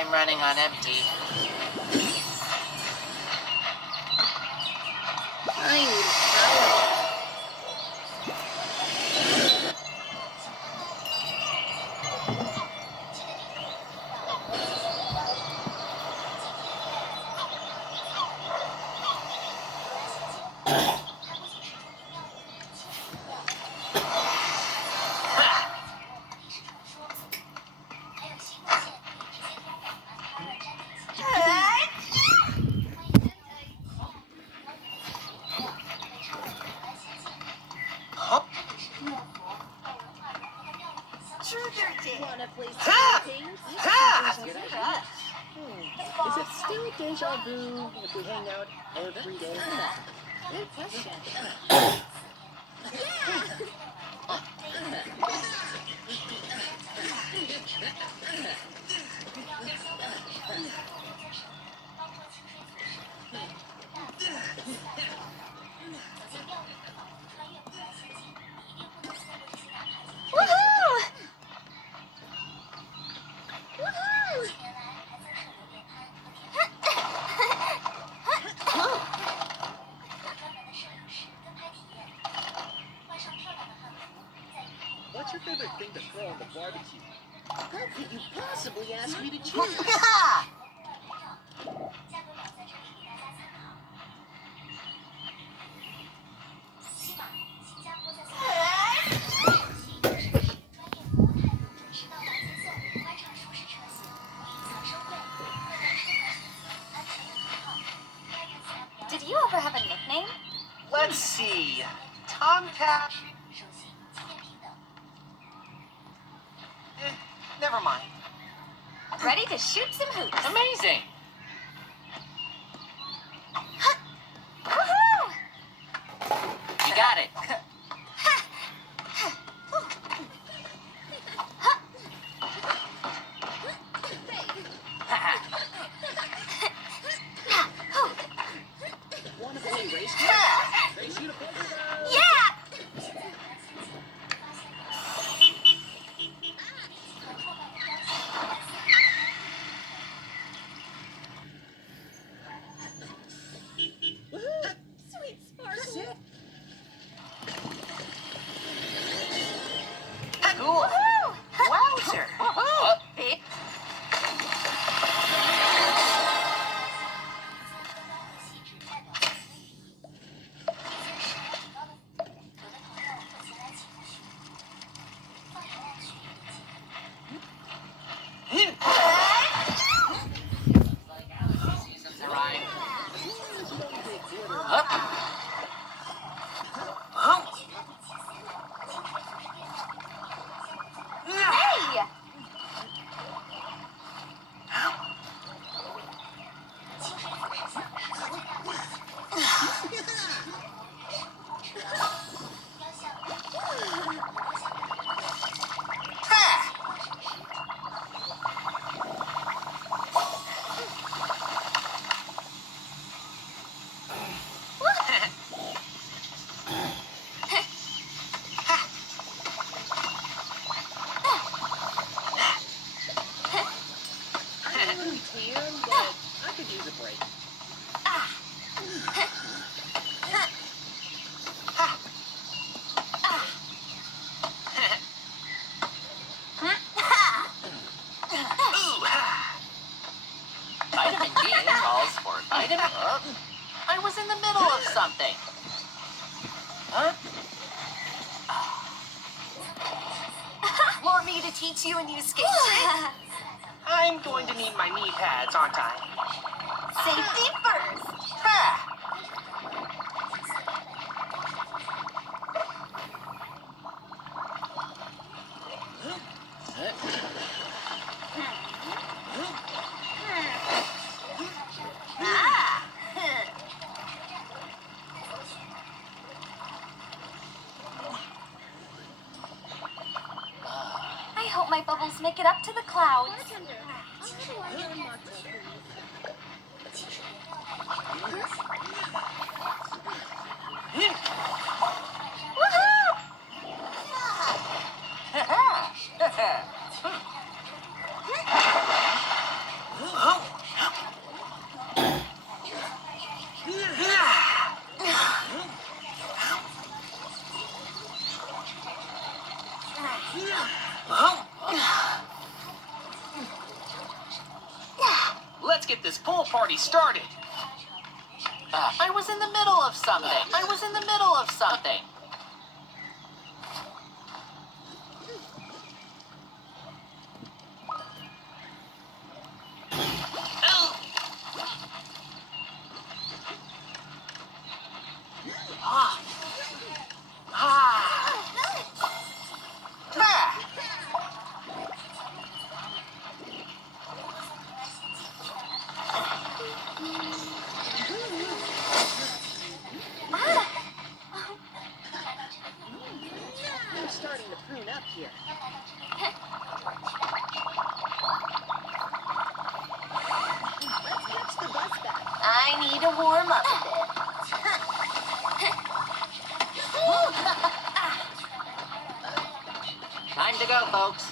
I'm running on empty. I need power. Huh? Wanna play Ha! skating? Ha! Good idea. Is it still deja vu if we hang out every day? Good question. What's your favorite thing to throw on the barbecue? How could you possibly ask me to choose? Did you ever have a nickname? Let's see. Tomcat. Never mind. Ready to shoot some hoops. Amazing. Woohoo! You got it. Wanna play race? Race you to play? Yeah! Sweet Sparkle. Cool. Woohoo! Wowzer. Beep. Season's arrived. Up. Oh. Hey! I'm really tan, but I could use a break. Ooh. Vitamin D calls for vitamin. I was in the middle of something. Huh? Want me to teach you a new skate trick? I'm going to need my knee pads, aren't I? Safety first. Ha! Ah. I hope my bubbles make it up to the clouds. Bartender, I'll have a watermelon mocktail, please. Woohoo! party started. I was in the middle of something. I was in the middle of something. Ah. Ah. Ah. You're starting to prune up here. Let's catch the bus back. I need to warm up a bit. Time to go, folks.